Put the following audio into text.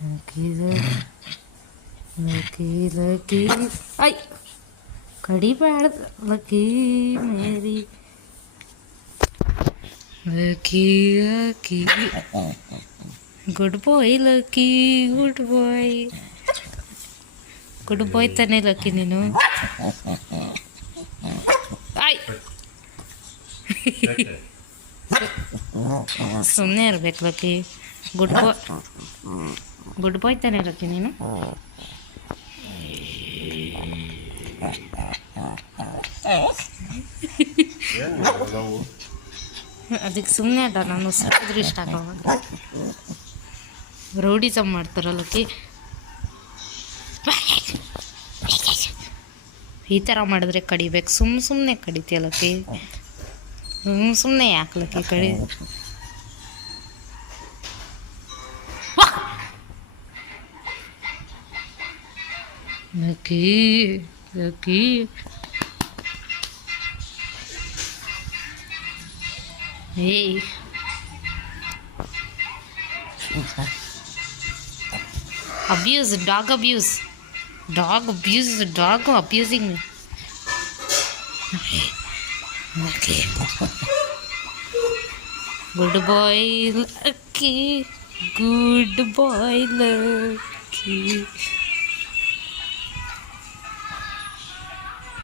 lucky, lucky, lucky, lucky. Ay, कड़ी पैर lucky मेरी लकी लकी गुड बॉय ताने लकी नीनु आई सुम्ने इरबेकु लकी गुड बॉय ताने लकी नीनु ಅದಕ್ಕೆ ಸುಮ್ಮನೆ ಅಡ್ಡ ನಾನು ಸಿಕ್ಕಿದ್ರೆ ಇಷ್ಟ ಆಗೋವಾಗ ರೌಡಿಸಮ್ ಮಾಡ್ತಾರಲ್ಲಕ್ಕಿ ಈ ಥರ ಮಾಡಿದ್ರೆ ಕಡಿಬೇಕು ಸುಮ್ಮನೆ ಕಡಿತೀಯಲ್ಲಕ್ಕಿ ಸುಮ್ಮನೆ ಯಾಕ್ಲಕ್ಕಿ ಕಡಿ lucky lucky Hey. Dog abuse. Dog abusing me. Okay. Good boy, Lucky. Good boy, Lucky.